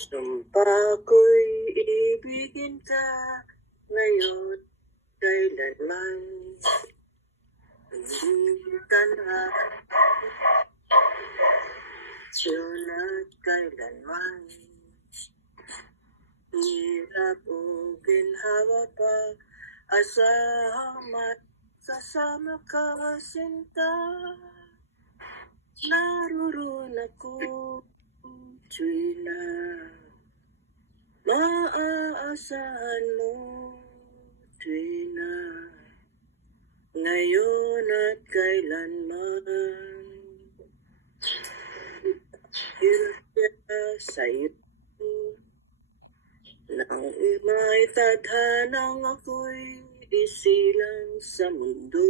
Sumpa ko'y ibigin ka ngayon kailanman. Hindi tanha yun at kailanman. Hirap o ginhawa pa, asahang kasama ka sinta. Naroon ako, tuwina. Maaasahan mo, tuwina. Ngayon at kailanman. Hirap sa'yo nang ima'y tadhanang ako'y isilang sa mundo.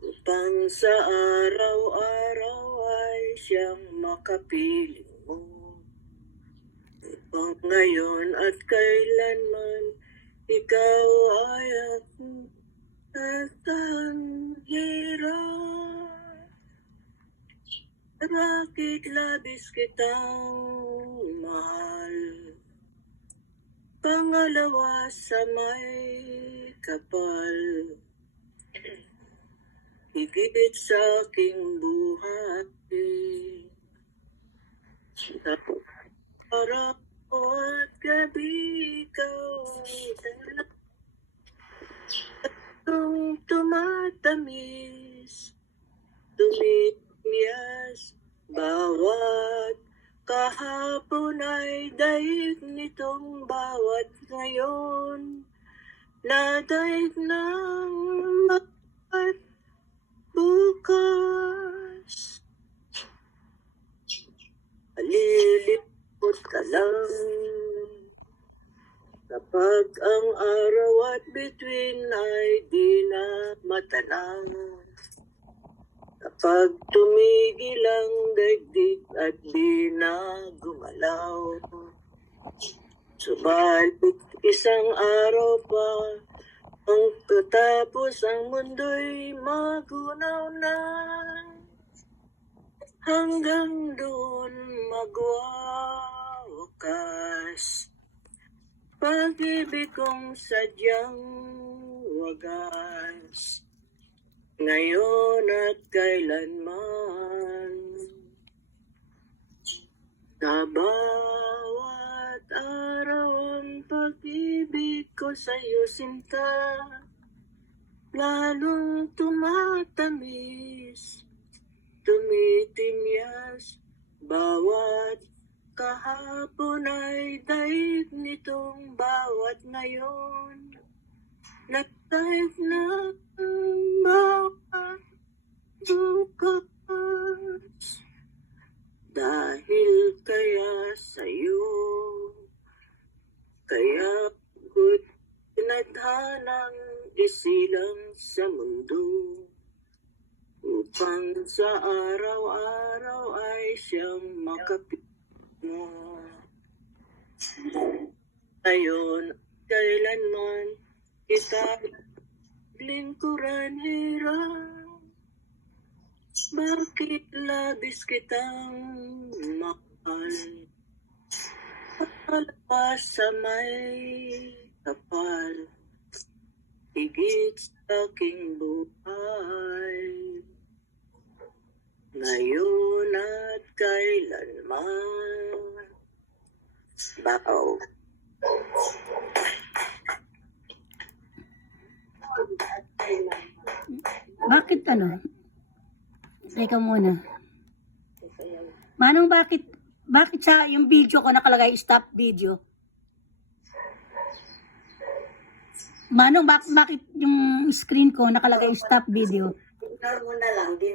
Upang sa araw-araw ay siyang makapiling mo. Upang ngayon at kailanman ikaw ay aking hirap. Bakit labis kitang mahal? Pangalawa sa may kapal. Higit sa aking buhay. Araw at gabi ikaw ay kung tumatamis, tumityas, bawat kahapon ay daig nitong bawat ngayon, na daig ng bawat bukas. Alilipot ka lang kapag ang araw at bituin ay di na matanaw. Kapag tumigil ang daigdig at di na gumalaw. Subalit isang araw pa, ang katapos ang mundo'y magunaw na. Hanggang doon magwawakas. Pag-ibig kong sadyang wagas, ngayon at kailanman. Sa bawat araw ang pag-ibig ko sa'yo sinta, lalong tumatamis, tumitimyas, bawat kahapon ay daig nitong bawat ngayon, nagdaig na bawat bukas. Dahil kaya sa'yo, kaya ko'y tinadhanang isilang sa mundo. Upang sa araw-araw ay siyang makapiling mo. Ngayon, kailanman kita lingkuran hirap. Bakit labis kitang mahal? Pangalawa sa may kapal, higit sa aking buhay. Ngayon at kailanman. Bao. Bakit ano? Teka muna. Manong, bakit sa yung video ko nakalagay stop video? Manong, bakit yung screen ko nakalagay stop video? Ignore mo na lang, di na